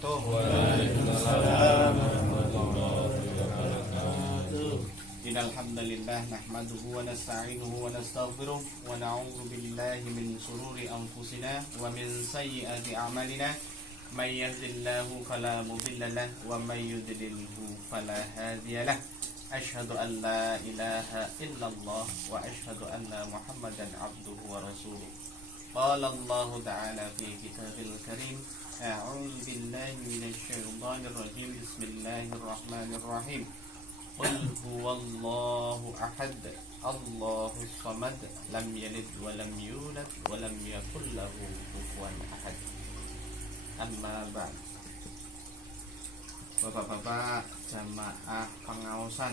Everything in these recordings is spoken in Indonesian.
wabarakatuh. Waalaikumsalam warahmatullahi wabarakatuh. Innal hamdalillah nahmaduhu wa nasta'inuhu wa nastaghfiruh wa na'udzu billahi min shururi anfusina wa min sayyiati a'malina. May yahdihillahu fala mudilla lahu wa may yudlilhu fala hadiya lahu. Asyhadu an la ilaha illallah wa asyhadu anna Muhammadan abduhu wa rasuluh. Qala Allah ta'ala fi kitabil karim. A'udzu billahi minasy syaithanir rajim. Bismillahirrahmanirrahim. Qul huwallahu ahad, Allahus samad, lam yalid wa lam yulad wa lam yakul lahu kufuwan ahad. Amma ba'd. Bapak-bapak jamaah pengawasan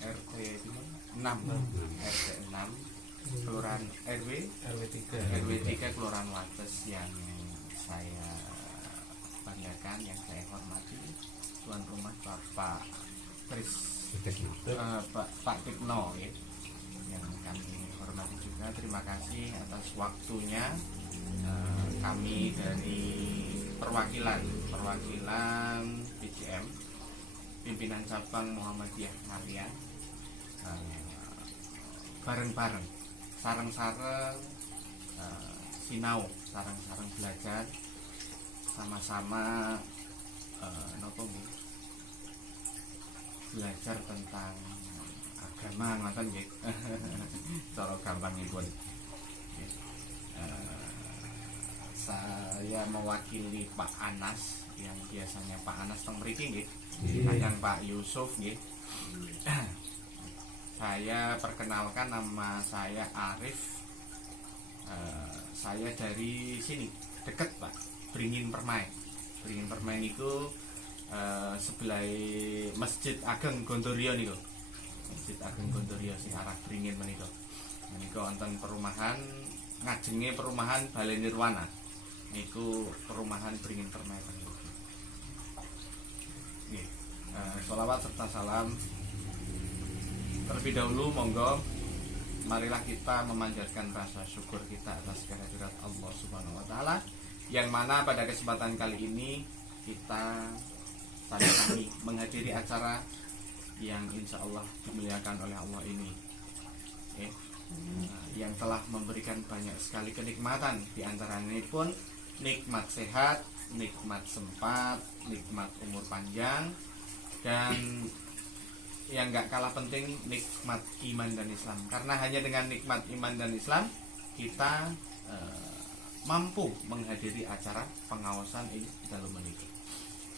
RT 6 RT 6 Kelurahan RW 3 Kelurahan Wates yang saya banggakan, yang saya hormati, tuan rumah Bapak Pak Tikno ya, yang kami hormati juga. Terima kasih atas waktunya. Kami dari perwakilan PCM, pimpinan cabang Muhammadiyah Ngalian, bareng-bareng sareng-sareng sinau, sareng-sareng belajar sama-sama belajar tentang agama ngoten nggih. Cara gampangipun. Saya mewakili Pak Anas, yang biasanya Pak Anas teng mriki nggih. Kalian Pak Yusuf nggih. Saya perkenalkan, nama saya Arif. Saya dari sini, deket Pak, Beringin Permai. Beringin Permai niku sebelah Masjid Ageng Gondoryo niku. Masjid Ageng Gondoryo sing arah Beringin menika. Menika wonten perumahan, ngajenge perumahan Balai Nirwana. Niku perumahan Beringin Permai. Nggih. Sholawat serta salam terlebih dahulu, monggo marilah kita memanjatkan rasa syukur kita atas kehadirat Allah Subhanahu wa taala, yang mana pada kesempatan kali ini kami menghadiri acara yang insya Allah dimuliakan oleh Allah ini, yang telah memberikan banyak sekali kenikmatan. Di antaranya pun nikmat sehat, nikmat sempat, nikmat umur panjang, dan yang gak kalah penting, nikmat iman dan Islam. Karena hanya dengan nikmat iman dan Islam kita mampu menghadiri acara pengawasan ini dalam menikah.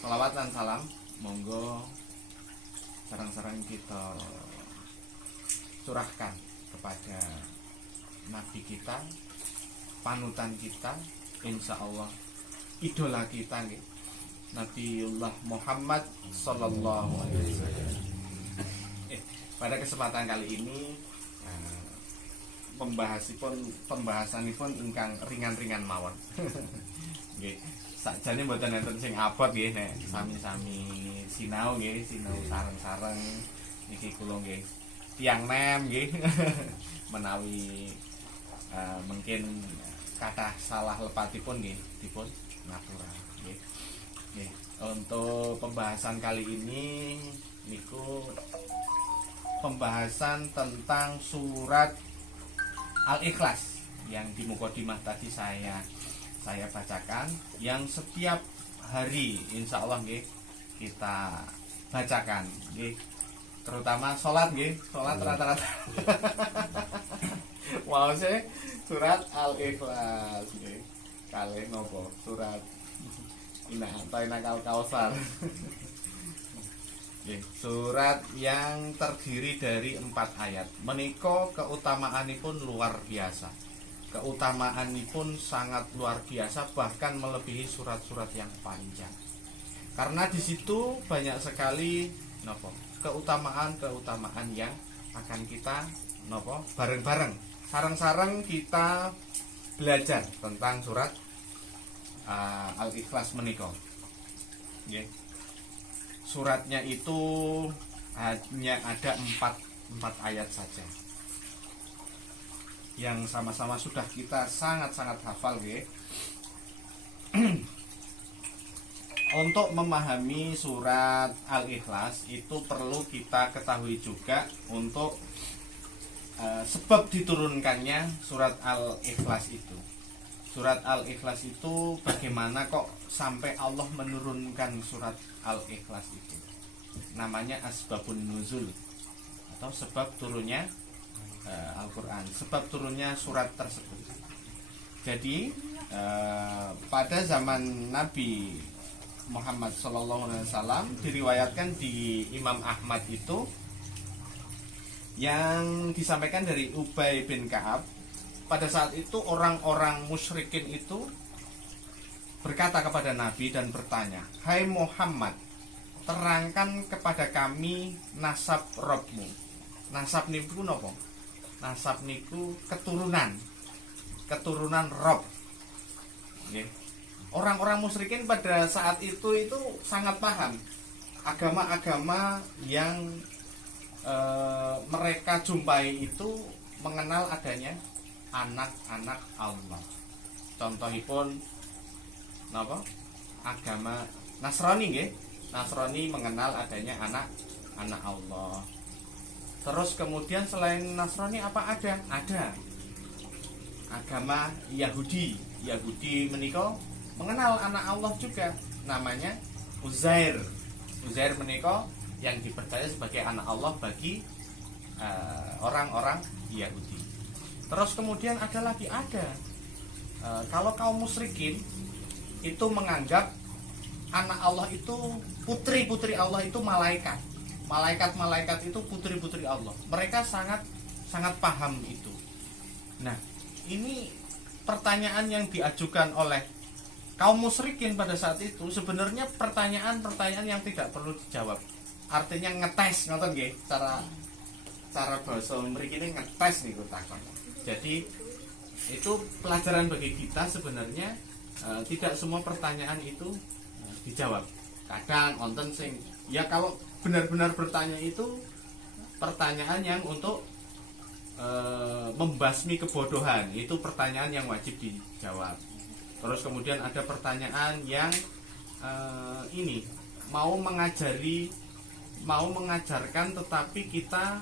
Salawat dan salam monggo sarang-sarang kita curahkan kepada Nabi kita, panutan kita, insya Allah idola kita nih, Nabiullah Muhammad Sallallahu Alaihi Wasallam. Pada kesempatan kali ini pembahasanipun ingkang ringan-ringan mawon. Nggih, sakjane mboten enten sing abot nggih, nek sami-sami sinau nggih, sinau sareng-sareng niki kula nggih tiyang nem nggih. Menawi mungkin kathah salah lepatipun nggih dipun ngapura nggih. Nggih, untuk pembahasan kali ini niku pembahasan tentang surat Al-Ikhlas yang di mukadimah tadi saya bacakan, yang setiap hari insya Allah nggih kita bacakan nggih, terutama sholat nggih, sholat rata-rata. Wow, surat Al-Ikhlas nggih. Kalih nopo surat Inal Kausar. Surat yang terdiri dari 4 ayat. Menika keutamaanipun luar biasa. Keutamaanipun sangat luar biasa, bahkan melebihi surat-surat yang panjang. Karena di situ banyak sekali keutamaan yang akan kita bareng-bareng, sareng-sareng kita belajar tentang surat Al-Ikhlas menika. Nggih. Suratnya itu hanya ada 4 ayat saja, yang sama-sama sudah kita sangat-sangat hafal nggih. untuk memahami surat Al-Ikhlas itu perlu kita ketahui juga untuk sebab diturunkannya surat Al-Ikhlas itu. Surat Al-Ikhlas itu bagaimana kok sampai Allah menurunkan surat Al-Ikhlas itu. Namanya asbabun nuzul atau sebab turunnya Al-Quran, sebab turunnya surat tersebut. Jadi pada zaman Nabi Muhammad SAW diriwayatkan di Imam Ahmad itu yang disampaikan dari Ubay bin Ka'ab, pada saat itu orang-orang musyrikin itu berkata kepada Nabi dan bertanya, "Hai Muhammad, terangkan kepada kami nasab Robmu." Nasab niku nopo? Nasab niku keturunan Rob. Orang-orang musyrikin pada saat itu sangat paham agama-agama yang mereka jumpai itu mengenal adanya anak-anak Allah. Contohipun napa? Agama Nasrani nggih. Nasrani mengenal adanya anak-anak Allah. Terus kemudian selain Nasrani apa ada? Ada agama Yahudi. Yahudi menika mengenal anak Allah juga, namanya Uzair. Uzair menika yang dipercaya sebagai anak Allah bagi orang-orang Yahudi. Terus kemudian ada kalau kaum musyrikin itu menganggap anak Allah itu putri-putri Allah itu malaikat. Malaikat itu putri-putri Allah. Mereka sangat paham itu. Nah, ini pertanyaan yang diajukan oleh kaum musyrikin pada saat itu sebenarnya pertanyaan-pertanyaan yang tidak perlu dijawab. Artinya ngetes, ngoten nggih, cara bahasa mriki ini ngetes niku takon. Jadi itu pelajaran bagi kita sebenarnya, tidak semua pertanyaan itu dijawab. Kadang wonten sing ya kalau benar-benar bertanya itu pertanyaan yang untuk membasmi kebodohan, itu pertanyaan yang wajib dijawab. Terus kemudian ada pertanyaan yang ini mau mengajarkan tetapi kita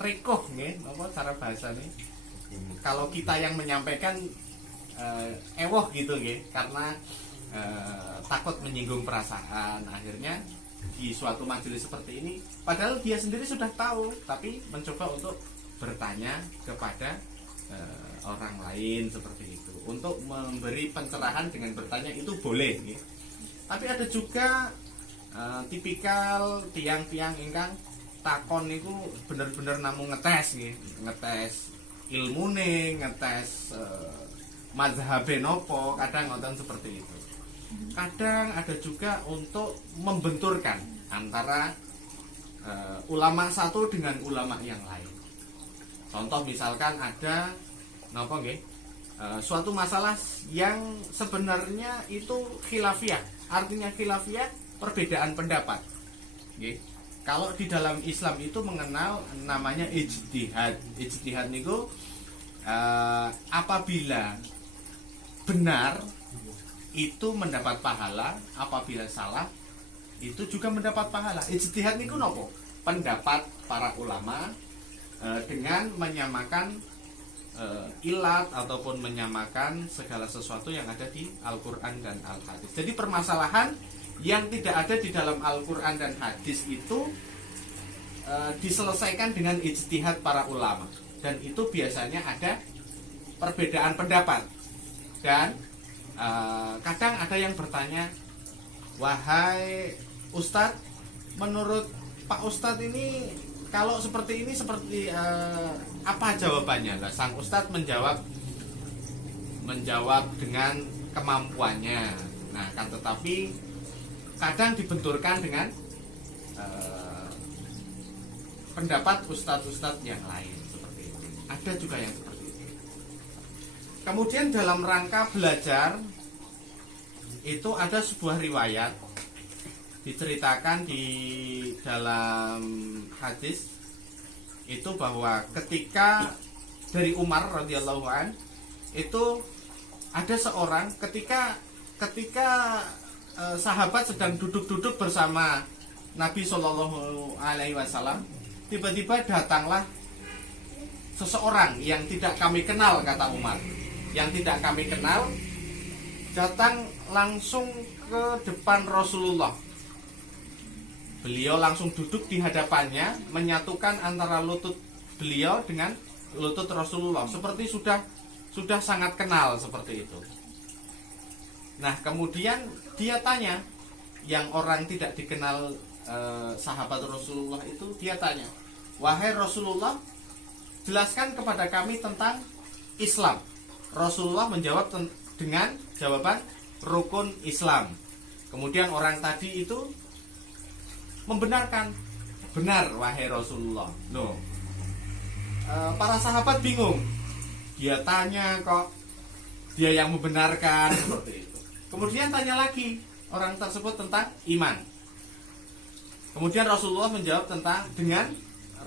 rekoh nggih, apa cara bahasanya? Kalau kita yang menyampaikan gitu nggih, karena takut menyinggung perasaan, akhirnya di suatu majelis seperti ini padahal dia sendiri sudah tahu tapi mencoba untuk bertanya kepada orang lain seperti itu, untuk memberi pencerahan dengan bertanya itu boleh ya. Tapi ada juga tipikal tiang-tiang ingkang takon niku bener-bener namung ngetes nggih, ngetes ilmune, ngetes mazhabe nopo, kadang ngoten seperti itu. Kadang ada juga untuk membenturkan antara ulama satu dengan ulama yang lain. Contoh misalkan ada napa nggih, suatu masalah yang sebenarnya itu khilafiyah. Artinya khilafiyah perbedaan pendapat. Nggih. Kalau di dalam Islam itu mengenal namanya ijtihad. Ijtihad niku apabila benar itu mendapat pahala, apabila salah itu juga mendapat pahala. Ijtihad niku nopo? Pendapat para ulama dengan menyamakan ilat ataupun menyamakan segala sesuatu yang ada di Al-Quran dan Al-Hadis. Jadi permasalahan yang tidak ada di dalam Al-Quran dan Hadis itu diselesaikan dengan ijtihad para ulama, dan itu biasanya ada perbedaan pendapat. Dan kadang ada yang bertanya, "Wahai Ustadz, menurut Pak Ustadz ini kalau seperti ini seperti apa jawabannya?" Nah, sang Ustadz menjawab dengan kemampuannya. Nah, kan tetapi kadang dibenturkan dengan pendapat ustadz-ustadz yang lain seperti itu. Ada juga yang seperti itu. Kemudian dalam rangka belajar itu ada sebuah riwayat diceritakan di dalam hadis itu bahwa ketika dari Umar radhiyallahu an itu ada seorang ketika sahabat sedang duduk-duduk bersama Nabi Shallallahu Alaihi Wasallam, tiba-tiba datanglah seseorang yang tidak kami kenal, kata Umar. Yang tidak kami kenal datang langsung ke depan Rasulullah. Beliau langsung duduk di hadapannya, menyatukan antara lutut beliau dengan lutut Rasulullah, seperti sudah sangat kenal seperti itu. Nah, kemudian dia tanya, yang orang tidak dikenal sahabat Rasulullah itu, dia tanya, "Wahai Rasulullah, jelaskan kepada kami tentang Islam." Rasulullah menjawab dengan jawaban rukun Islam. Kemudian orang tadi itu membenarkan, "Benar wahai Rasulullah." Loh, para sahabat bingung. Dia tanya kok dia yang membenarkan seperti itu. Kemudian tanya lagi orang tersebut tentang iman. Kemudian Rasulullah menjawab dengan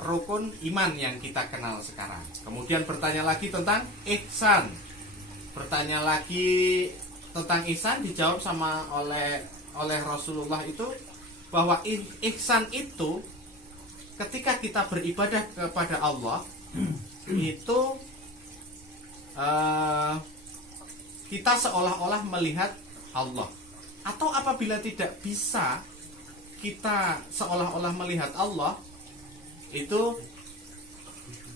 rukun iman yang kita kenal sekarang. Kemudian bertanya lagi tentang ihsan. Bertanya lagi tentang ihsan, dijawab sama oleh Rasulullah itu bahwa ihsan itu ketika kita beribadah kepada Allah itu kita seolah-olah melihat Allah. Atau apabila tidak bisa kita seolah-olah melihat Allah, itu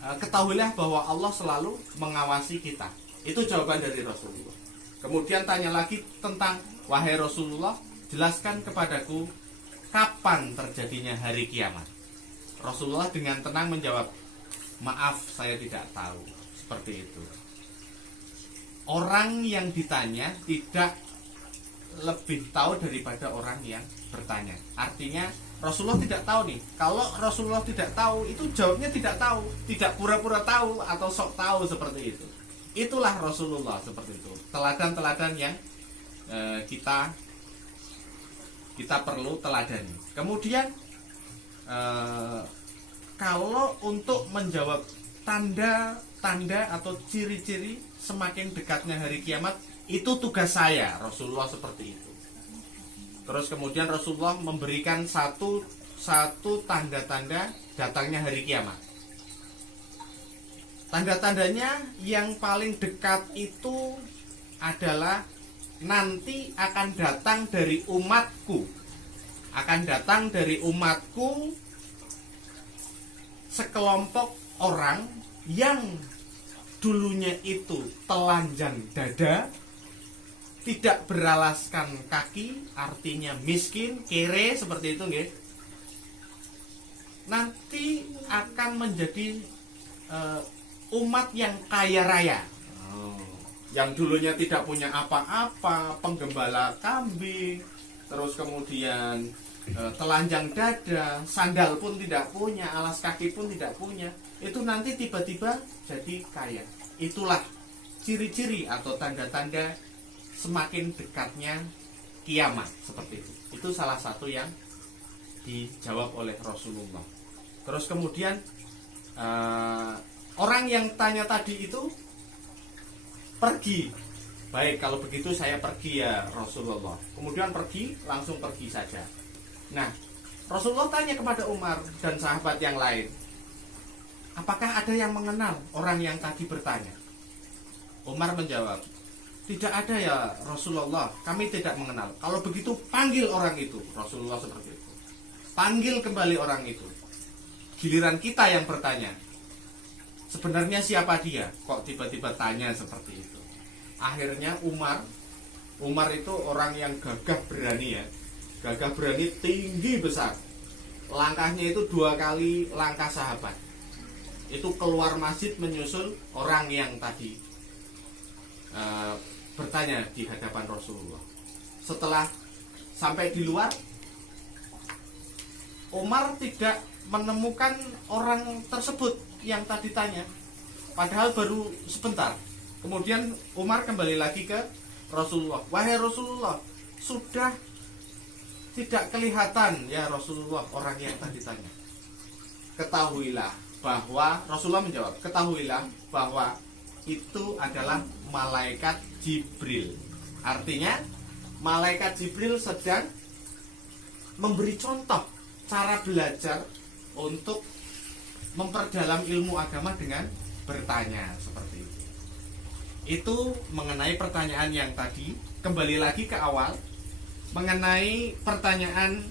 ketahuilah bahwa Allah selalu mengawasi kita. Itu jawaban dari Rasulullah. Kemudian tanya lagi tentang, "Wahai Rasulullah, jelaskan kepadaku kapan terjadinya hari kiamat." Rasulullah dengan tenang menjawab, "Maaf, saya tidak tahu." Seperti itu. Orang yang ditanya tidak lebih tahu daripada orang yang bertanya. Artinya Rasulullah tidak tahu nih. Kalau Rasulullah tidak tahu, itu jawabnya tidak tahu, tidak pura-pura tahu atau sok tahu seperti itu. Itulah Rasulullah seperti itu. Teladan-teladan yang kita perlu teladani. Kemudian kalau untuk menjawab tanda-tanda atau ciri-ciri semakin dekatnya hari kiamat, itu tugas saya, Rasulullah seperti itu. Terus kemudian Rasulullah memberikan satu tanda-tanda datangnya hari kiamat. Tanda-tandanya yang paling dekat itu adalah nanti akan datang dari umatku. Akan datang dari umatku sekelompok orang yang dulunya itu telanjang dada, tidak beralaskan kaki, artinya miskin, kere, seperti itu nggih. Nanti akan menjadi umat yang kaya raya. Yang dulunya tidak punya apa-apa, penggembala kambing, terus kemudian telanjang dada, sandal pun tidak punya, alas kaki pun tidak punya, itu nanti tiba-tiba jadi kaya. Itulah ciri-ciri atau tanda-tanda semakin dekatnya kiamat, seperti itu. Itu salah satu yang dijawab oleh Rasulullah. Terus kemudian orang yang tanya tadi itu pergi. Baik, kalau begitu saya pergi ya Rasulullah. Kemudian langsung pergi saja. Nah, Rasulullah tanya kepada Umar dan sahabat yang lain, apakah ada yang mengenal orang yang tadi bertanya? Umar menjawab, tidak ada ya Rasulullah, kami tidak mengenal. Kalau begitu panggil orang itu. Rasulullah seperti itu. Panggil kembali orang itu. Giliran kita yang bertanya, sebenarnya siapa dia? Kok tiba-tiba tanya seperti itu? Akhirnya Umar itu orang yang gagah berani ya. Gagah berani, tinggi besar. Langkahnya itu 2 kali langkah sahabat. Itu keluar masjid menyusul orang yang tadi bertanya di hadapan Rasulullah. Setelah sampai di luar, Umar tidak menemukan orang tersebut yang tadi tanya, padahal baru sebentar. Kemudian Umar kembali lagi ke Rasulullah. Wahai Rasulullah, sudah tidak kelihatan ya Rasulullah orang yang tadi tanya. Ketahuilah bahwa, Rasulullah menjawab, ketahuilah bahwa itu adalah malaikat Jibril. Artinya malaikat Jibril sedang memberi contoh cara belajar untuk memperdalam ilmu agama dengan bertanya seperti itu. Itu mengenai pertanyaan yang tadi. Kembali lagi ke awal mengenai pertanyaan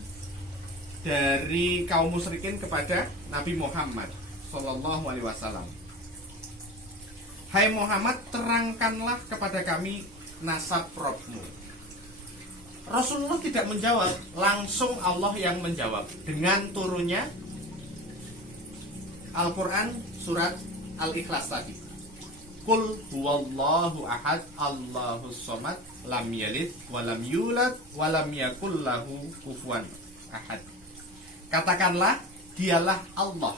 dari kaum musyrikin kepada Nabi Muhammad Sallallahu Alaihi Wasallam. Hai Muhammad, terangkanlah kepada kami nasab Robmu. Rasulullah tidak menjawab, langsung Allah yang menjawab dengan turunnya Al-Quran surat Al-Ikhlas tadi. Qul huwallahu ahad, Allahus somad, lam yalid walam yulad walam yakul lahu kufuwan ahad. Katakanlah, dialah Allah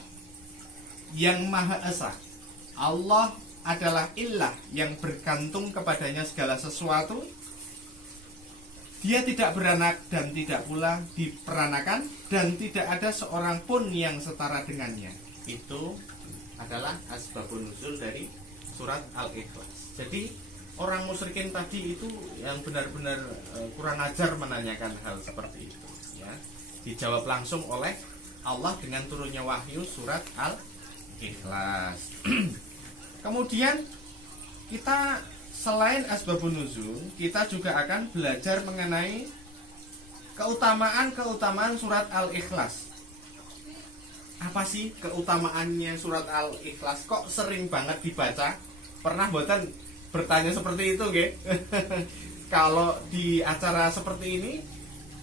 yang Maha Esa. Allah adalah ilah yang bergantung kepadanya segala sesuatu. Dia tidak beranak dan tidak pula diperanakan, dan tidak ada seorang pun yang setara dengannya. Itu adalah asbabun nuzul dari surat Al-Ikhlas. Jadi orang musyrikin tadi itu yang benar-benar kurang ajar menanyakan hal seperti itu, ya. Dijawab langsung oleh Allah dengan turunnya wahyu surat Al-Ikhlas. Kemudian kita selain asbabun nuzul, kita juga akan belajar mengenai keutamaan surat Al-Ikhlas. Apa sih keutamaannya surat Al-Ikhlas? Kok sering banget dibaca? Pernah buatan bertanya seperti itu, nggih? Kalau di acara seperti ini,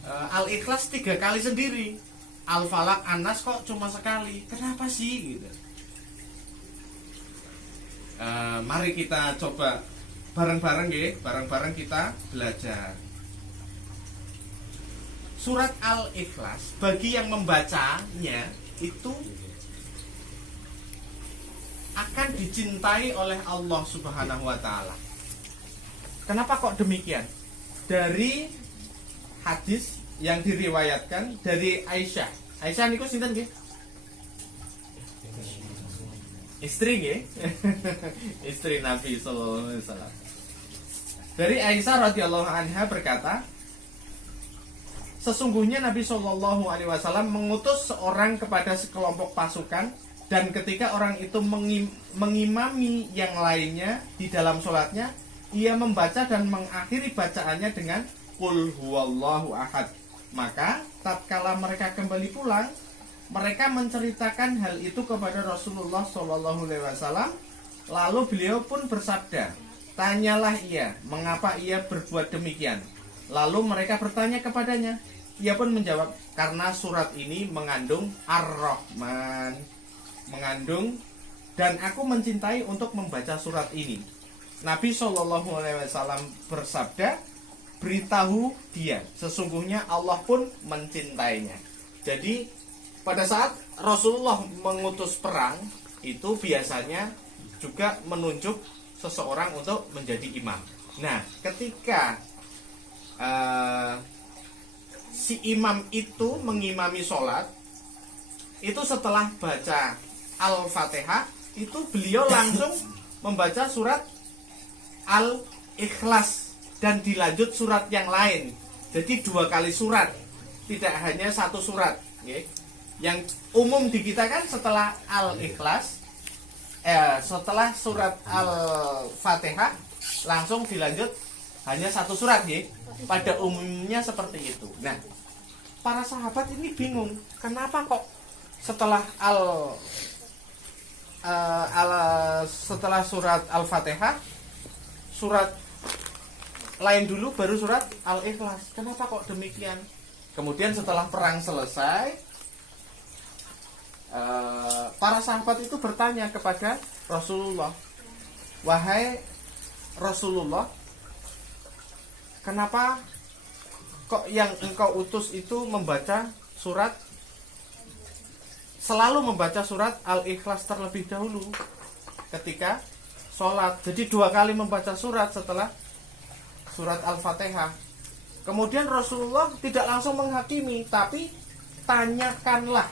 Al-Ikhlas 3 kali sendiri. Al-Falaq, An-Nas kok cuma sekali? Kenapa sih gitu? Mari kita coba bareng-bareng, nggih, bareng-bareng kita belajar. Surat Al-Ikhlas bagi yang membacanya itu akan dicintai oleh Allah Subhanahu wa taala. Kenapa kok demikian? Dari hadis yang diriwayatkan dari Aisyah. Aisyah niku sinten nggih? Istri nggih? Istri Nabi sallallahu alaihi wasallam. Dari Aisyah radhiyallahu anha berkata, sesungguhnya Nabi Shallallahu Alaihi Wasallam mengutus seorang kepada sekelompok pasukan, dan ketika orang itu mengimami yang lainnya di dalam sholatnya, ia membaca dan mengakhiri bacaannya dengan Qul huwallahu ahad. Maka tatkala mereka kembali pulang, mereka menceritakan hal itu kepada Rasulullah Shallallahu Alaihi Wasallam. Lalu beliau pun bersabda, tanyalah ia mengapa ia berbuat demikian. Lalu mereka bertanya kepadanya. Ia pun menjawab, karena surat ini mengandung Ar-Rahman, mengandung dan aku mencintai untuk membaca surat ini. Nabi Shallallahu Alaihi Wasallam bersabda, beritahu dia, sesungguhnya Allah pun mencintainya. Jadi pada saat Rasulullah mengutus perang, itu biasanya juga menunjuk seseorang untuk menjadi imam. Nah, ketika si imam itu mengimami sholat, itu setelah baca Al-Fatihah, itu beliau langsung membaca surat Al-Ikhlas dan dilanjut surat yang lain. Jadi 2 kali surat, tidak hanya 1 surat, okay? Yang umum di kita kan setelah Al-Ikhlas, setelah surat Al-Fatihah langsung dilanjut hanya 1 surat, ya. Pada umumnya seperti itu. Nah, para sahabat ini bingung, kenapa kok setelah setelah surat Al-Fatihah, surat lain dulu baru surat Al-Ikhlas. Kenapa kok demikian? Kemudian setelah perang selesai, para sahabat itu bertanya kepada Rasulullah, wahai Rasulullah, kenapa kok yang engkau utus itu selalu membaca surat Al-Ikhlas terlebih dahulu ketika sholat? Jadi 2 kali membaca surat setelah surat Al-Fatihah. Kemudian Rasulullah tidak langsung menghakimi, tapi tanyakanlah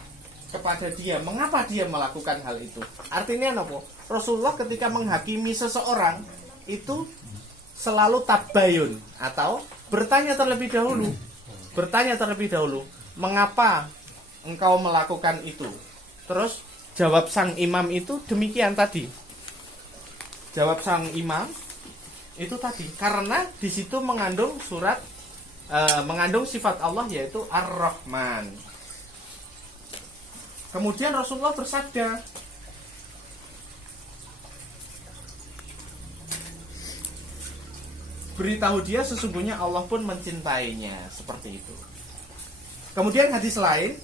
kepada dia mengapa dia melakukan hal itu. Artinya apa? Rasulullah ketika menghakimi seseorang itu selalu tabayun atau bertanya terlebih dahulu, mengapa engkau melakukan itu? Terus jawab sang imam itu demikian tadi. Jawab sang imam itu tadi, karena di situ mengandung mengandung sifat Allah yaitu Ar-Rahman. Kemudian Rasulullah bersabda, beritahu dia sesungguhnya Allah pun mencintainya, seperti itu. Kemudian hadis lain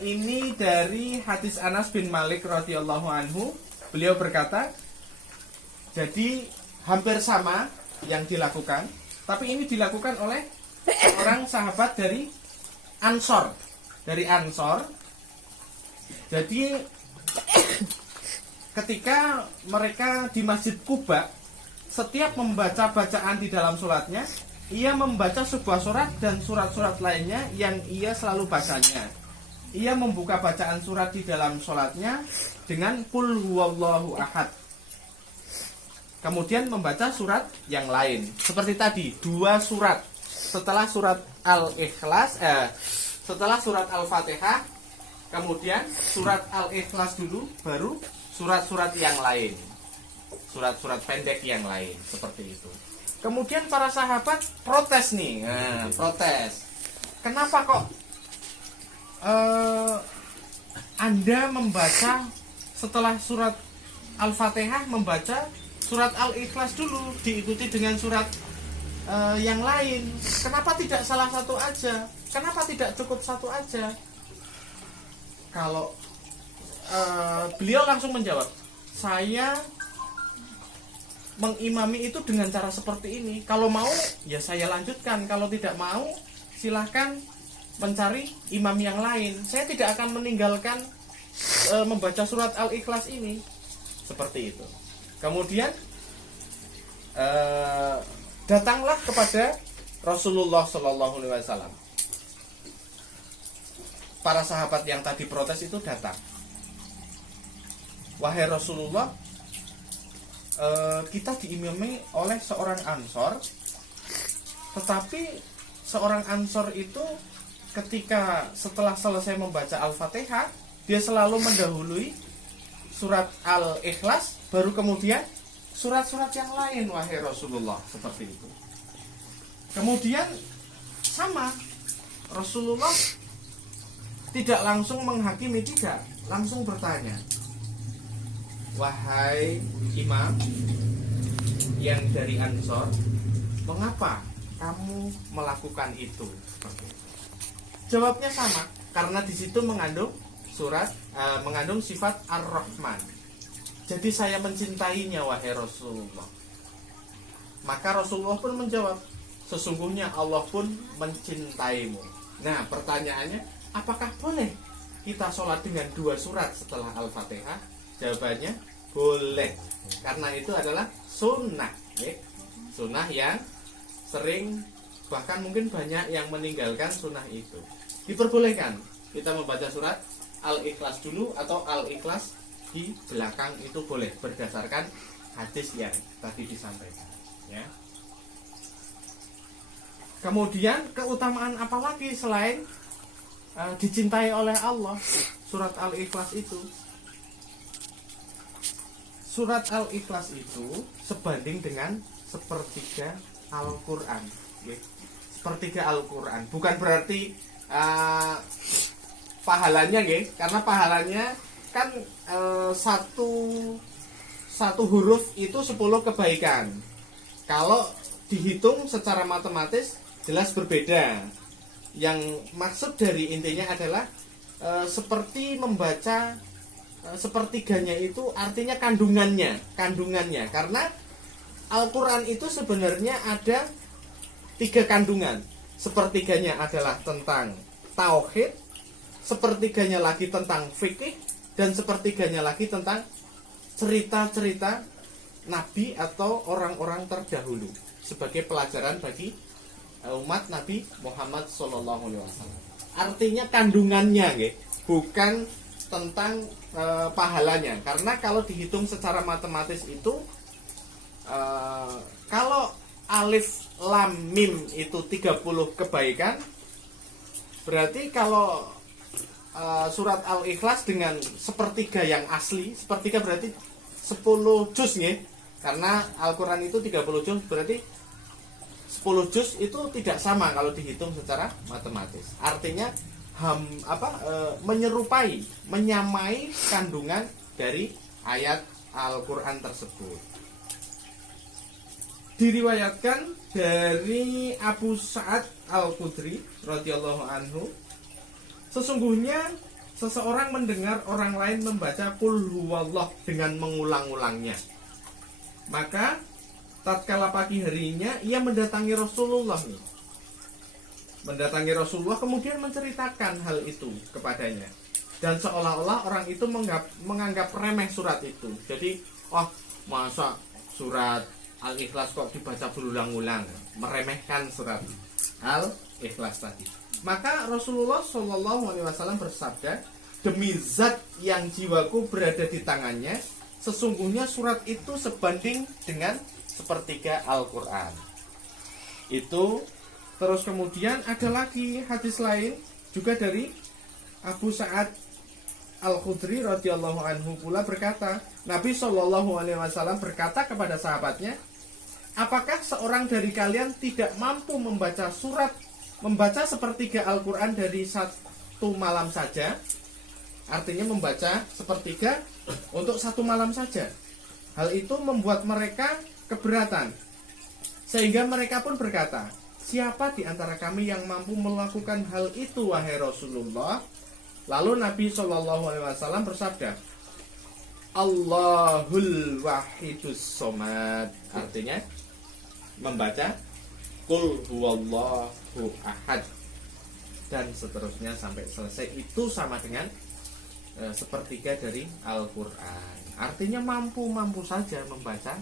ini dari hadis Anas bin Malik radhiyallahu anhu. Beliau berkata, jadi hampir sama yang dilakukan, tapi ini dilakukan oleh seorang sahabat dari Ansor. Jadi ketika mereka di Masjid Quba, setiap membaca bacaan di dalam sholatnya, ia membaca sebuah surat dan surat-surat lainnya yang ia selalu bacanya. Ia membuka bacaan surat di dalam sholatnya dengan Qul huwallahu ahad. Kemudian membaca surat yang lain. Seperti tadi, 2 surat. Setelah surat Al-Ikhlas, setelah surat Al-Fatihah, kemudian surat Al-Ikhlas dulu, baru surat-surat yang lain. Surat-surat pendek yang lain, seperti itu. Kemudian para sahabat protes nih. Protes. Kenapa kok Anda membaca setelah surat Al-Fatihah membaca surat Al-Ikhlas dulu, diikuti dengan surat yang lain? Kenapa tidak salah satu aja? Kenapa tidak cukup satu aja? Kalau beliau langsung menjawab, saya mengimami itu dengan cara seperti ini. Kalau mau ya saya lanjutkan, kalau tidak mau silahkan mencari imam yang lain. Saya tidak akan meninggalkan membaca surat Al-Ikhlas ini. Seperti itu. Kemudian datanglah kepada Rasulullah SAW. Para sahabat yang tadi protes itu datang. Wahai Rasulullah, kita diimami oleh seorang Ansor, tetapi seorang Ansor itu ketika setelah selesai membaca Al-Fatihah, dia selalu mendahului surat Al-Ikhlas, baru kemudian surat-surat yang lain, wahai Rasulullah. Seperti itu. Kemudian sama, Rasulullah tidak langsung menghakimi, tidak, langsung bertanya, wahai imam yang dari Ansor, mengapa kamu melakukan itu? Seperti itu. Jawabnya sama, karena di situ mengandung mengandung sifat Ar-Rahman. Jadi saya mencintainya, wahai Rasulullah. Maka Rasulullah pun menjawab, sesungguhnya Allah pun mencintaimu. Nah, pertanyaannya, apakah boleh kita sholat dengan 2 surat setelah Al-Fatihah? Jawabannya boleh, karena itu adalah sunnah, sunnah yang sering, bahkan mungkin banyak yang meninggalkan sunnah itu. Diperbolehkan kita membaca surat Al-Ikhlas dulu atau Al-Ikhlas di belakang, itu boleh berdasarkan hadis yang tadi disampaikan, ya. Kemudian keutamaan apa lagi selain dicintai oleh Allah surat Al-Ikhlas itu? Surat Al-Ikhlas itu sebanding dengan sepertiga Al-Quran, ya. Sepertiga Al-Quran, bukan berarti pahalanya, ya. Karena pahalanya kan satu huruf itu 10 kebaikan. Kalau dihitung secara matematis jelas berbeda. Yang maksud dari intinya adalah seperti membaca sepertiganya itu artinya kandungannya, karena Al-Quran itu sebenarnya ada 3 kandungan. Sepertiganya adalah tentang tauhid, sepertiganya lagi tentang fikih, dan sepertiganya lagi tentang cerita-cerita Nabi atau orang-orang terdahulu sebagai pelajaran bagi umat Nabi Muhammad SAW. Artinya kandungannya, bukan tentang pahalanya. Karena kalau dihitung secara matematis itu, kalau alif lam mim itu 30 kebaikan, berarti kalau surat Al-Ikhlas dengan sepertiga yang asli, sepertiga berarti 10 juz nih. Karena Al-Qur'an itu 30 juz, berarti 10 juz itu tidak sama kalau dihitung secara matematis. Artinya menyerupai, menyamai kandungan dari ayat Al-Qur'an tersebut. Diriwayatkan dari Abu Sa'ad Al-Khudri radhiyallahu anhu, sesungguhnya seseorang mendengar orang lain membaca Qul huwallah dengan mengulang-ulangnya. Maka tatkala pagi harinya ia mendatangi Rasulullah kemudian menceritakan hal itu kepadanya. Dan seolah-olah orang itu menganggap remeh surat itu. Jadi, masa surat Al-Ikhlas kok dibaca berulang-ulang, meremehkan surat Al-Ikhlas tadi. Maka Rasulullah SAW bersabda, demi zat yang jiwaku berada di tangannya, sesungguhnya surat itu sebanding dengan sepertiga Al-Quran. Itu. Terus kemudian ada lagi hadis lain juga dari Abu Sa'ad Al-Khudri radhiyallahu anhu pula berkata, Nabi SAW berkata kepada sahabatnya, apakah seorang dari kalian tidak mampu membaca sepertiga Al-Quran dari satu malam saja? Artinya membaca sepertiga untuk satu malam saja. Hal itu membuat mereka keberatan, sehingga mereka pun berkata, siapa di antara kami yang mampu melakukan hal itu, wahai Rasulullah? Lalu Nabi SAW bersabda, Allahul wahidus somad. Artinya membaca Qul huwallahu ahad dan seterusnya sampai selesai. Itu sama dengan sepertiga dari Al-Quran. Artinya mampu saja membaca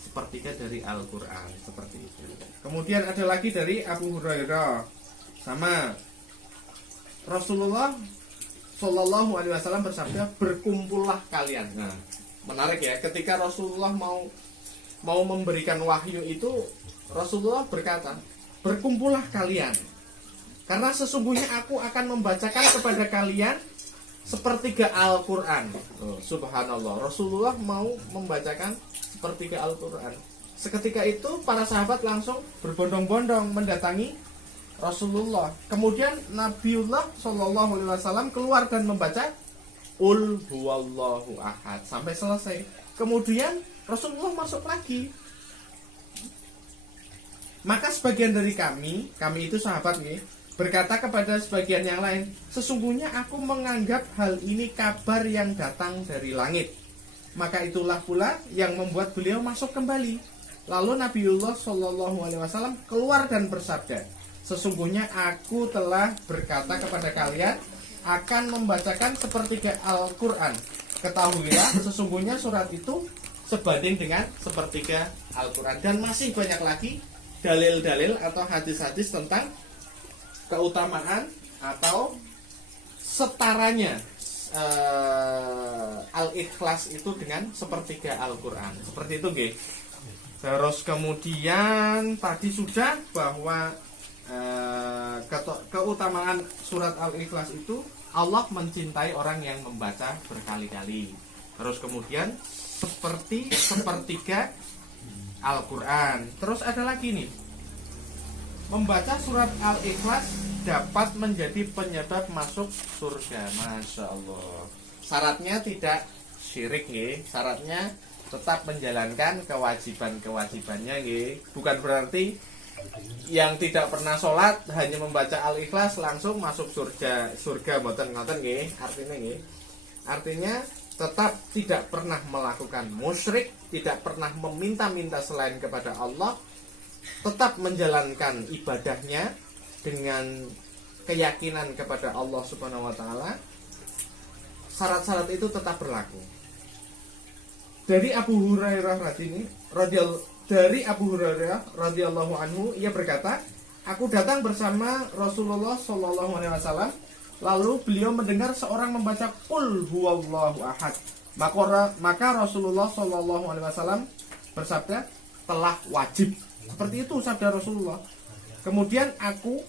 sepertiga dari Al-Quran, seperti itu. Kemudian ada lagi dari Abu Hurairah, sama Rasulullah Shallallahu Alaihi Wasallam bersabda, berkumpullah kalian. Nah, menarik ya, ketika Rasulullah mau memberikan wahyu itu, Rasulullah berkata, berkumpullah kalian, karena sesungguhnya aku akan membacakan kepada kalian sepertiga Al-Quran. Subhanallah, Rasulullah mau membacakan sepertiga Al-Quran. Seketika itu para sahabat langsung berbondong-bondong mendatangi Rasulullah. Kemudian Nabiullah SAW keluar dan membaca Qul huwallahu ahad sampai selesai. Kemudian Rasulullah masuk lagi. Maka sebagian dari kami itu sahabat nih, berkata kepada sebagian yang lain, sesungguhnya aku menganggap hal ini kabar yang datang dari langit. Maka itulah pula yang membuat beliau masuk kembali. Lalu Nabiullah SAW keluar dan bersabda, sesungguhnya aku telah berkata kepada kalian akan membacakan sepertiga Al-Quran. Ketahuilah sesungguhnya surat itu sebanding dengan sepertiga Al-Quran. Dan masih banyak lagi dalil-dalil atau hadis-hadis tentang keutamaan atau setaranya Al-Ikhlas itu dengan sepertiga Al-Quran. Seperti itu nggih. Terus kemudian tadi sudah bahwa keutamaan surat Al-Ikhlas itu Allah mencintai orang yang membaca berkali-kali. Terus kemudian seperti sepertiga Al-Quran. Terus ada lagi nih, membaca surat Al-Ikhlas dapat menjadi penyebab masuk surga. Masya Allah. Syaratnya tidak syirik nih. Syaratnya tetap menjalankan kewajiban-kewajibannya nih. Bukan berarti yang tidak pernah sholat hanya membaca Al-Ikhlas langsung masuk surga mboten-mboten nggih. Artinya tetap tidak pernah melakukan musyrik, tidak pernah meminta-minta selain kepada Allah, tetap menjalankan ibadahnya dengan keyakinan kepada Allah Subhanahu wa taala. Syarat-syarat itu tetap berlaku. Dari Abu Hurairah radhiyallahu anhu, ia berkata, aku datang bersama Rasulullah sallallahu alaihi wasallam, lalu beliau mendengar seorang membaca Qul huwallahu ahad. Maka Rasulullah sallallahu alaihi wasallam bersabda, telah wajib Seperti itu sabda Rasulullah. Kemudian Abu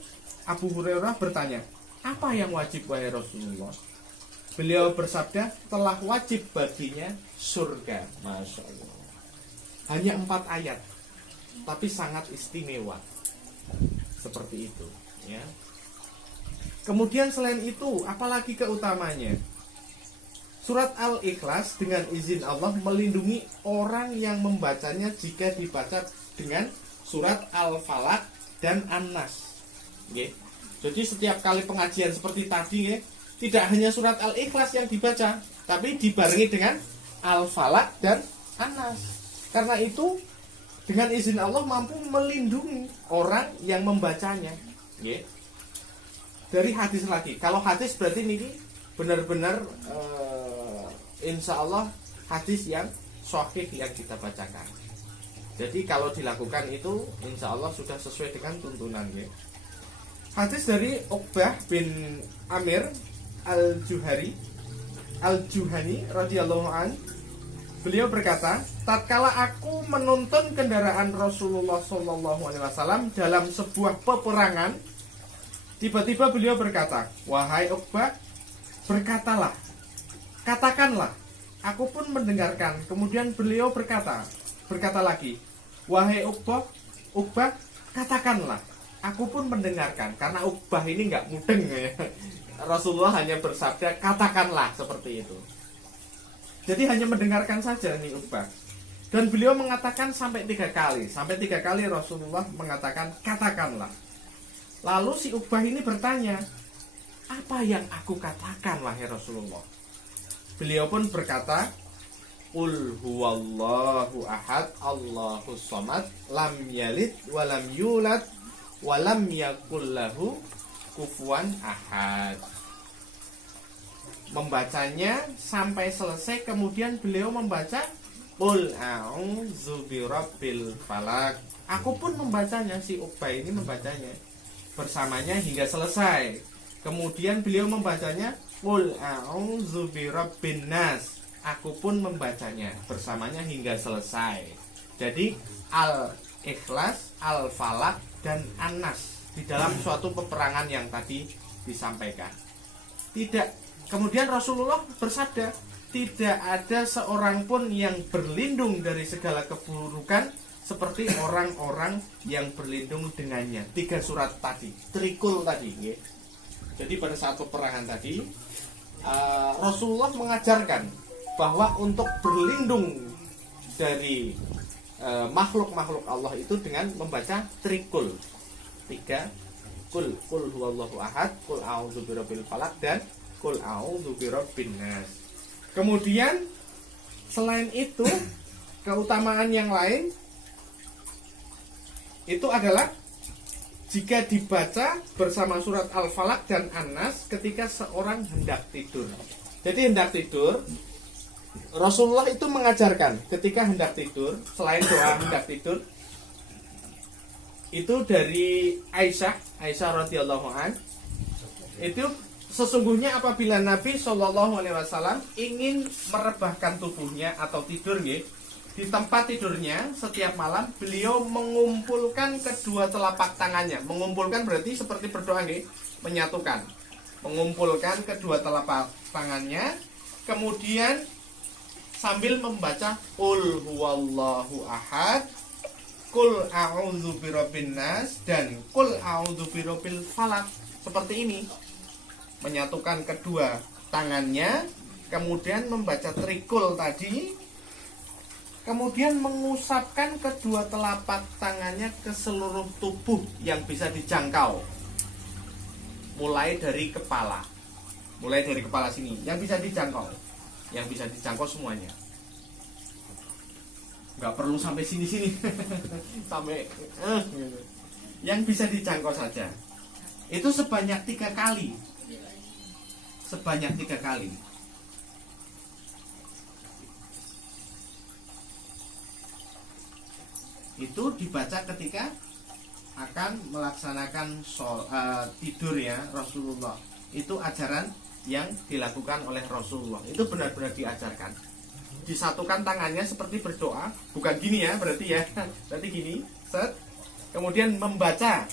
Hurairah bertanya, apa yang wajib wahai Rasulullah? Beliau bersabda, telah wajib baginya surga. Masya Allah. Hanya 4 ayat, tapi sangat istimewa. Seperti itu, ya. Kemudian selain itu, apalagi keutamanya? Surat Al-Ikhlas dengan izin Allah melindungi orang yang membacanya jika dibaca dengan surat Al-Falaq dan An-Nas. Okay. Jadi setiap kali pengajian seperti tadi, ya, tidak hanya surat Al-Ikhlas yang dibaca, tapi dibarengi dengan Al-Falaq dan An-Nas. Karena itu dengan izin Allah mampu melindungi orang yang membacanya. Okay. Dari hadis lagi. Kalau hadis berarti ini benar-benar insya Allah hadis yang sahih yang kita bacakan. Jadi kalau dilakukan itu insya Allah sudah sesuai dengan tuntunan, ya. Hadis dari Uqbah bin Amir Al-Juhani radhiyallahu an, beliau berkata, tatkala aku menuntun kendaraan Rasulullah SAW dalam sebuah peperangan, tiba-tiba beliau berkata, wahai Uqbah, berkatalah, katakanlah, aku pun mendengarkan. Kemudian beliau berkata lagi, wahai Uqbah, katakanlah, aku pun mendengarkan. Karena Uqbah ini nggak mudeng, ya. Rasulullah hanya bersabda, katakanlah, seperti itu. Jadi hanya mendengarkan saja nih Uqbah. Dan beliau mengatakan sampai 3 kali. Sampai 3 kali Rasulullah mengatakan, katakanlah. Lalu si Uqbah ini bertanya, apa yang aku katakan wahai Rasulullah? Beliau pun berkata, Qul huwallahu ahad, Allahus samad, lam yalid walam yulad walam yakul lahu kufuwan ahad. Membacanya sampai selesai, kemudian beliau membaca Qul a'udzu birabbil falaq. Aku pun membacanya, si Uqbah ini membacanya bersamanya hingga selesai. Kemudian beliau membacanya Qul a'udzu birabbin nas. Aku pun membacanya bersamanya hingga selesai. Jadi Al-Ikhlas, Al-Falaq dan An-Nas di dalam suatu peperangan yang tadi disampaikan. Kemudian Rasulullah bersabda, tidak ada seorang pun yang berlindung dari segala keburukan seperti orang-orang yang berlindung dengannya. 3 surat tadi, trikul tadi, ya. Jadi pada saat peperangan tadi, Rasulullah mengajarkan bahwa untuk berlindung dari makhluk-makhluk Allah itu dengan membaca trikul. 3, Qul huwallahu ahad, Qul a'udzu birabbil falaq, dan Qul a'udzu birabbin nas. Kemudian selain itu, keutamaan yang lain itu adalah jika dibaca bersama surat Al-Falaq dan An-Nas ketika seorang hendak tidur. Jadi hendak tidur, Rasulullah itu mengajarkan ketika hendak tidur, selain doa hendak tidur, itu dari Aisyah radhiyallahu an, itu sesungguhnya apabila Nabi SAW ingin merebahkan tubuhnya atau tidur, di tempat tidurnya setiap malam beliau mengumpulkan kedua telapak tangannya. Mengumpulkan berarti seperti berdoa, menyatukan. Mengumpulkan kedua telapak tangannya, kemudian sambil membaca Qul huwallahu ahad, Qul a'udzu birabbin nas, dan Qul a'udzu birabbil falaq. Seperti ini. Menyatukan kedua tangannya, kemudian membaca trikul tadi, kemudian mengusapkan kedua telapak tangannya ke seluruh tubuh yang bisa dijangkau. Mulai dari kepala sini, yang bisa dijangkau. Yang bisa dijangkau semuanya. Nggak perlu sampai sini-sini. Sampai yang bisa dijangkau saja. Itu sebanyak 3 kali. Sebanyak 3 kali. Itu dibaca ketika akan melaksanakan tidur, ya, Rasulullah. Itu ajaran yang dilakukan oleh Rasulullah. Itu benar-benar diajarkan. Disatukan tangannya seperti berdoa, bukan gini ya, berarti ya. Berarti gini, set. Kemudian membaca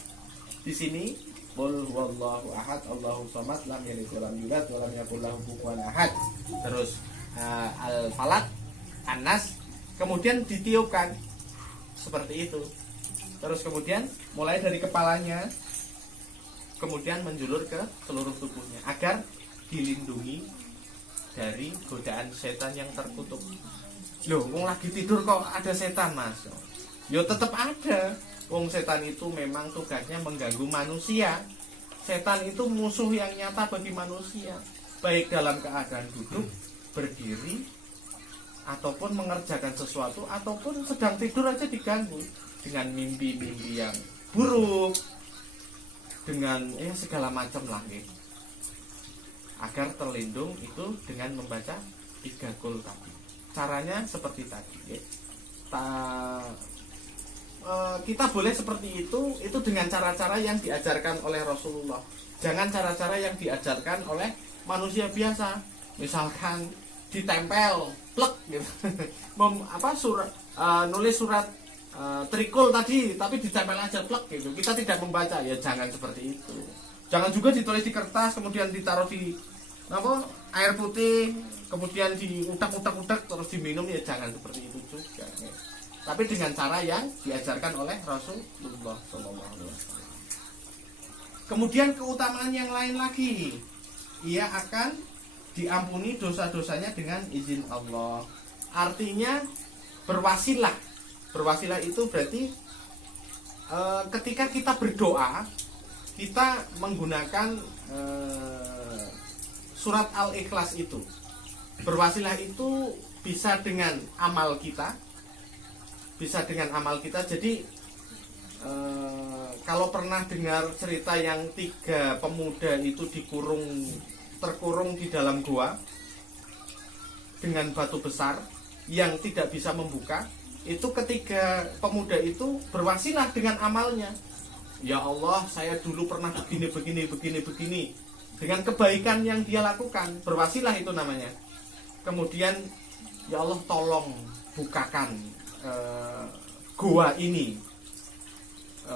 di sini qul huwallahu ahad Allahu samad lam yalid walam yulad walam yakul lahu kufuwan ahad. Terus Al-Falaq, An-Nas, kemudian ditiupkan seperti itu. Terus kemudian mulai dari kepalanya kemudian menjulur ke seluruh tubuhnya agar dilindungi dari godaan setan yang terkutuk. Loh, wong lagi tidur kok ada setan, Mas? Yo tetap ada. Wong setan itu memang tugasnya mengganggu manusia. Setan itu musuh yang nyata bagi manusia, baik dalam keadaan duduk, berdiri, ataupun mengerjakan sesuatu, ataupun sedang tidur aja diganggu dengan mimpi-mimpi yang buruk, dengan segala macam lah gitu. Agar terlindung itu dengan membaca 3 qul tadi. Caranya seperti tadi ya. Kita boleh seperti itu dengan cara-cara yang diajarkan oleh Rasulullah. Jangan cara-cara yang diajarkan oleh manusia biasa. Misalkan ditempel plek gitu. Nulis surat trikul tadi tapi ditempel aja plek gitu. Kita tidak membaca, ya jangan seperti itu. Jangan juga ditulis di kertas kemudian ditaruh di air putih, kemudian diutak-utak terus diminum, ya jangan seperti itu juga ya. Tapi dengan cara yang diajarkan oleh Rasulullah SAW. Kemudian keutamaan yang lain lagi, ia akan diampuni dosa-dosanya dengan izin Allah. Artinya berwasilah. Berwasilah itu berarti ketika kita berdoa, kita menggunakan surat Al-Ikhlas itu. Berwasilah itu bisa dengan amal kita. Jadi kalau pernah dengar cerita yang 3 pemuda itu terkurung di dalam gua dengan batu besar yang tidak bisa membuka, itu ketiga pemuda itu berwasilah dengan amalnya. Ya Allah, saya dulu pernah begini. Dengan kebaikan yang dia lakukan, berwasilah itu namanya. Kemudian, ya Allah tolong bukakan gua ini,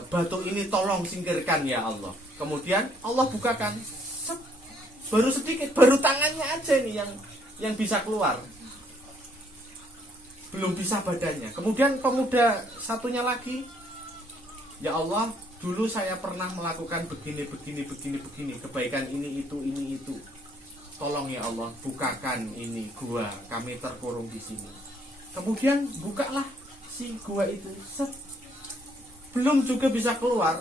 batu ini tolong singkirkan ya Allah. Kemudian Allah bukakan, baru sedikit, baru tangannya aja nih yang bisa keluar, belum bisa badannya. Kemudian pemuda satunya lagi, ya Allah dulu saya pernah melakukan begini, kebaikan ini itu. Tolong ya Allah bukakan ini gua, kami terkurung di sini. Kemudian bukalah si gua itu, belum juga bisa keluar,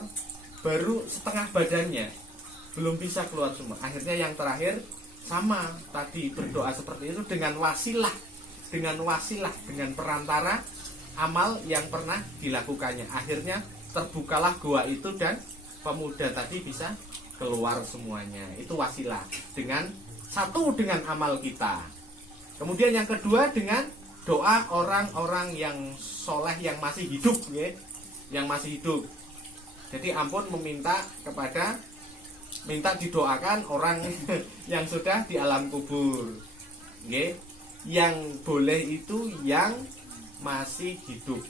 baru setengah badannya, belum bisa keluar semua. Akhirnya yang terakhir sama tadi, berdoa seperti itu dengan wasilah, dengan perantara amal yang pernah dilakukannya. Akhirnya terbukalah gua itu dan pemuda tadi bisa keluar semuanya. Itu wasilah, dengan amal kita. Kemudian yang kedua dengan doa orang-orang yang soleh yang masih hidup ya, yang masih hidup. Jadi ampun minta didoakan orang yang sudah di alam kubur ya. Yang boleh itu yang masih hidup,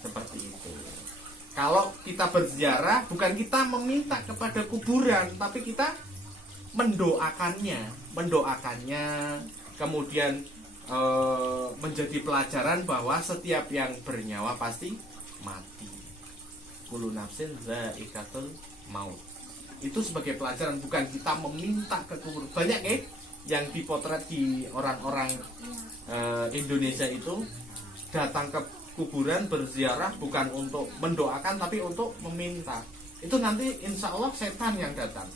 seperti itu. Kalau kita berziarah, bukan kita meminta kepada kuburan, tapi kita mendoakannya, kemudian menjadi pelajaran bahwa setiap yang bernyawa pasti mati. Kullu nafsin za'iqatul maut. Itu sebagai pelajaran, bukan kita meminta ke kubur. Banyak yang dipotret di orang-orang Indonesia itu datang ke kuburan berziarah bukan untuk mendoakan tapi untuk meminta. Itu nanti insya Allah setan yang datang.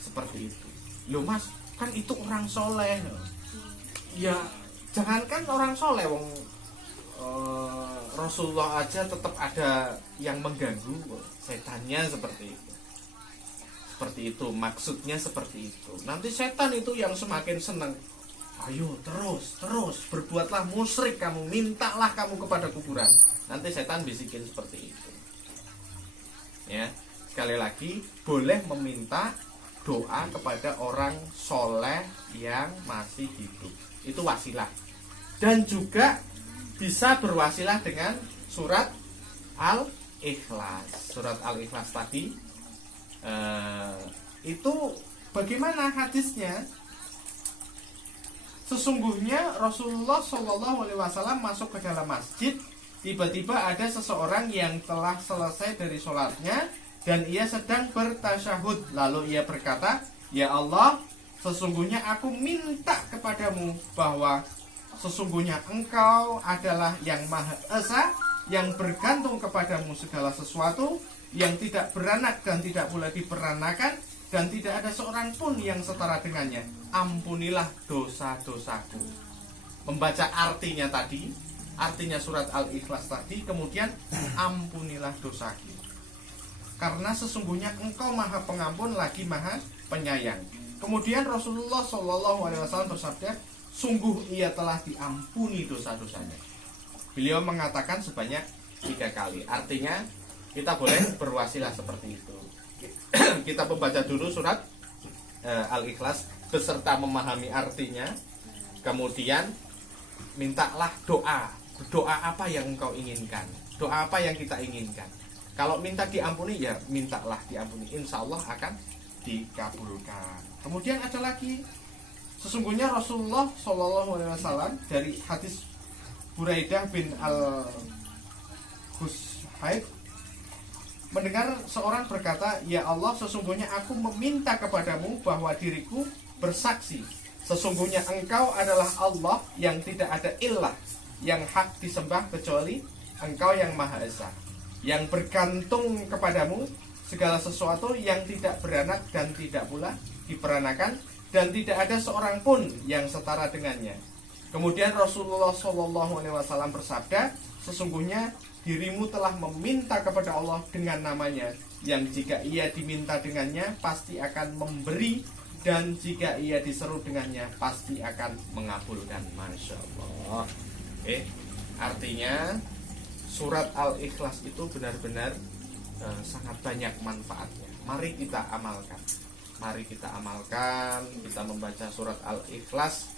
Seperti itu. Loh Mas, kan itu orang soleh. Ya jangankan orang soleh, wong Rasulullah aja tetap ada yang mengganggu setannya, seperti itu maksudnya, seperti itu. Nanti setan itu yang semakin senang, ayo terus berbuatlah musyrik kamu, mintalah kamu kepada kuburan. Nanti setan bisikin seperti itu ya. Sekali lagi, boleh meminta doa kepada orang soleh yang masih hidup, itu wasilah. Dan juga bisa berwasilah dengan surat Al-Ikhlas. Surat Al-Ikhlas tadi itu bagaimana hadisnya? Sesungguhnya Rasulullah SAW masuk ke dalam masjid. Tiba-tiba ada seseorang yang telah selesai dari sholatnya dan ia sedang bertasyahud. Lalu ia berkata, "Ya Allah, sesungguhnya aku minta kepadamu bahwa sesungguhnya Engkau adalah yang Maha Esa, yang bergantung kepadamu segala sesuatu, yang tidak beranak dan tidak pula diperanakan, dan tidak ada seorang pun yang setara dengannya. Ampunilah dosa-dosaku." Membaca artinya tadi, artinya surat Al-Ikhlas tadi, kemudian ampunilah dosaku. Karena sesungguhnya Engkau Maha Pengampun lagi Maha Penyayang. Kemudian Rasulullah SAW bersabda, sungguh ia telah diampuni dosa-dosanya. Beliau mengatakan sebanyak 3 kali. Artinya kita boleh berwasilah seperti itu. Kita membaca dulu surat Al-Ikhlas beserta memahami artinya. Kemudian mintalah doa. Doa apa yang engkau inginkan? Doa apa yang kita inginkan? Kalau minta diampuni, ya mintalah diampuni. Insya Allah akan dikabulkan. Kemudian ada lagi, sesungguhnya Rasulullah SAW dari hadis Buraidah bin Al-Husayb mendengar seorang berkata, "Ya Allah, sesungguhnya aku meminta kepadamu bahwa diriku bersaksi, sesungguhnya Engkau adalah Allah yang tidak ada ilah yang hak disembah kecuali Engkau yang Maha Esa, yang bergantung kepadamu segala sesuatu, yang tidak beranak dan tidak pula diperanakan, dan tidak ada seorang pun yang setara dengannya." Kemudian Rasulullah SAW bersabda, "Sesungguhnya dirimu telah meminta kepada Allah dengan namanya, yang jika ia diminta dengannya pasti akan memberi, dan jika ia diseru dengannya pasti akan mengabulkan." Masya Allah. Artinya surat Al-Ikhlas itu benar-benar sangat banyak manfaatnya. Mari kita amalkan. Mari kita amalkan. Kita membaca surat Al-Ikhlas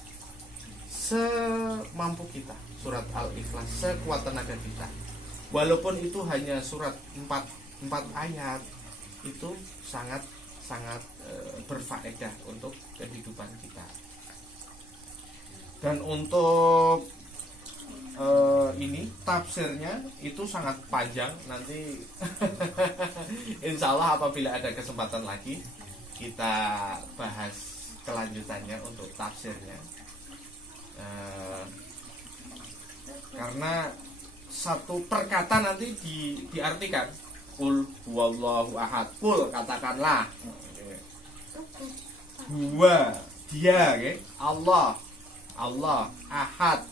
semampu kita. Surat Al-Ikhlas sekuat tenaga kita. Walaupun itu hanya surat 4 ayat, itu sangat berfaedah untuk kehidupan kita. Dan untuk ini tafsirnya itu sangat panjang. Nanti insya Allah apabila ada kesempatan lagi kita bahas kelanjutannya untuk tafsirnya. Karena satu perkata nanti diartikan. Qul huwallahu ahad. Qul, katakanlah. Huwa, dia, okay? Allah, ahad,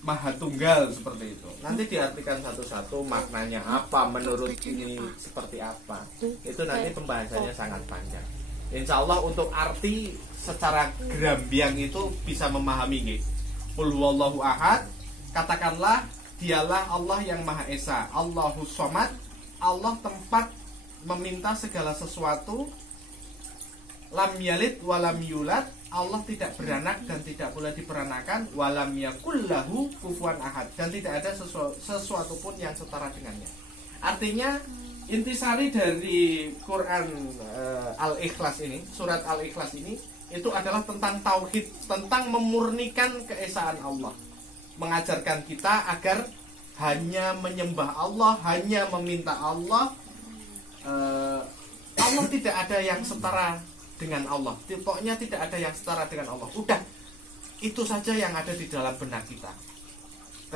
Maha Tunggal, seperti itu. Nanti diartikan satu-satu maknanya apa, menurut ini seperti apa. Itu nanti pembahasannya sangat panjang. Insya Allah untuk arti secara gerambiang itu bisa memahami gitu. Qul huwallahu ahad, katakanlah dialah Allah yang Maha Esa, Allahus Somad, Allah tempat meminta segala sesuatu, lam yalid walam yulad, Allah tidak beranak dan tidak pula diperanakan, walam yakullahu kufuwan ahad, dan tidak ada sesuatu pun yang setara dengannya. Artinya intisari dari Quran Al-Ikhlas ini, surat Al-Ikhlas ini, itu adalah tentang tauhid, tentang memurnikan keesaan Allah, mengajarkan kita agar hanya menyembah Allah, hanya meminta Allah. Allah tidak ada yang setara dengan Allah. Pokoknya tidak ada yang setara dengan Allah. Udah, itu saja yang ada di dalam benak kita.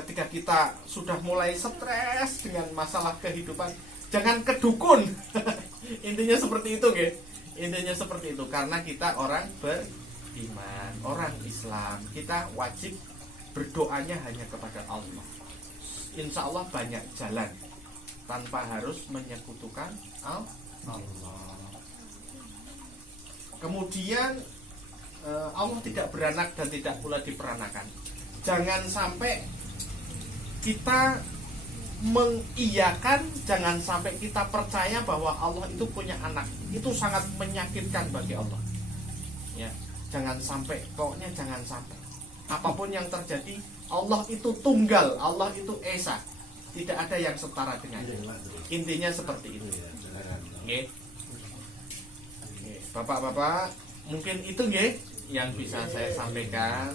Ketika kita sudah mulai stres dengan masalah kehidupan, jangan ke dukun. Intinya seperti itu, guys. Intinya seperti itu. Karena kita orang beriman, orang Islam, kita wajib berdoanya hanya kepada Allah. Insya Allah banyak jalan tanpa harus menyekutukan Allah. Kemudian Allah tidak beranak dan tidak pula diperanakan. Jangan sampai kita mengiyakan, jangan sampai kita percaya bahwa Allah itu punya anak. Itu sangat menyakitkan bagi Allah. Ya, jangan sampai, pokoknya jangan sampai. Apapun yang terjadi, Allah itu tunggal, Allah itu esa. Tidak ada yang setara dengannya. Intinya seperti itu. Nggih. Bapak-bapak, mungkin itu nggih yang bisa saya sampaikan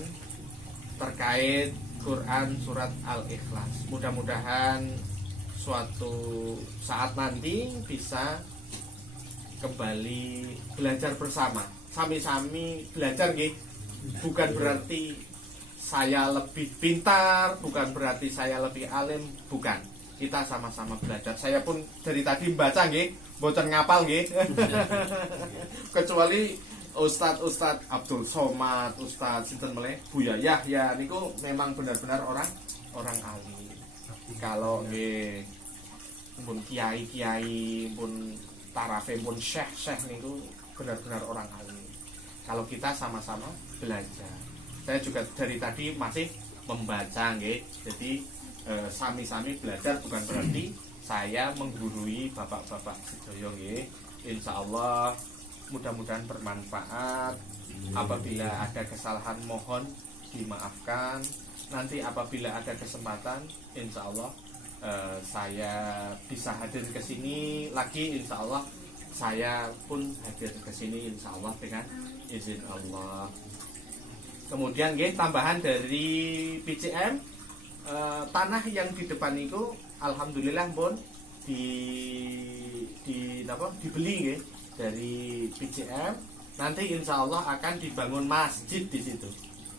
terkait Quran surat Al-Ikhlas. Mudah-mudahan suatu saat nanti bisa kembali belajar bersama. Sami-sami belajar nggih. Bukan berarti saya lebih pintar, bukan berarti saya lebih alim, bukan. Kita sama-sama belajar. Saya pun dari tadi membaca nggih, mboten ngapal nggih. Kecuali Ustadz Abdul Somad, Ustadz sinten meleh, Buya Yahya niku memang benar-benar orang alim. Kalau nggih pun kiai-kiai, pun tarafe, pun syekh niku benar-benar orang alim. Kalau kita sama-sama belajar. Saya juga dari tadi masih membaca nggih. Jadi sami-sami belajar bukan berarti saya menggurui bapak-bapak sedaya nggih. Insyaallah mudah-mudahan bermanfaat. Apabila ada kesalahan mohon dimaafkan. Nanti apabila ada kesempatan insyaallah saya bisa hadir ke sini lagi, insyaallah saya pun hadir ke sini insyaallah dengan izin Allah. Kemudian nggih tambahan dari PCM tanah yang di depan itu alhamdulillah pun dibeli nggih dari PCM. Nanti insyaallah akan dibangun masjid di situ.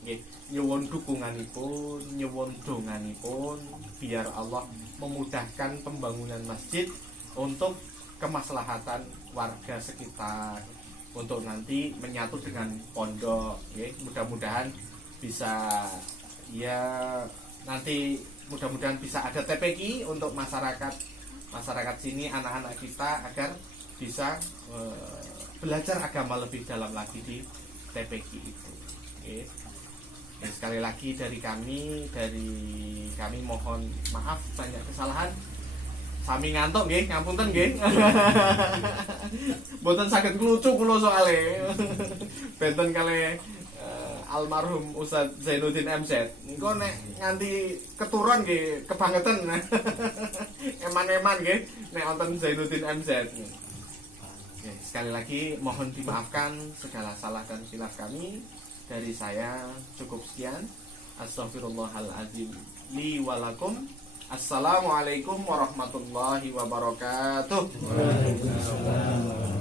Nggih, nyuwun dukunganipun, nyuwun donganipun biar Allah memudahkan pembangunan masjid untuk kemaslahatan warga sekitar, untuk nanti menyatu dengan pondok, ya. Mudah-mudahan bisa, ya nanti mudah-mudahan bisa ada TPQ untuk masyarakat sini, anak-anak kita agar bisa belajar agama lebih dalam lagi di TPQ itu. Ya. Ya, sekali lagi dari kami mohon maaf banyak kesalahan. Sami ngantuk nggih, ngapunten nggih. Mboten saged nglucuk kula soalé. Benten kalih almarhum Ustaz Zainuddin MZ. Engko nek nganti keturun nggih kebangetan. Eman-eman nggih nek wonten Zainuddin MZ. Oke, sekali lagi mohon dimaafkan segala salah dan khilaf kami. Dari saya cukup sekian. Astaghfirullahaladzim li walakum. Assalamualaikum warahmatullahi wabarakatuh. Waalaikumsalam.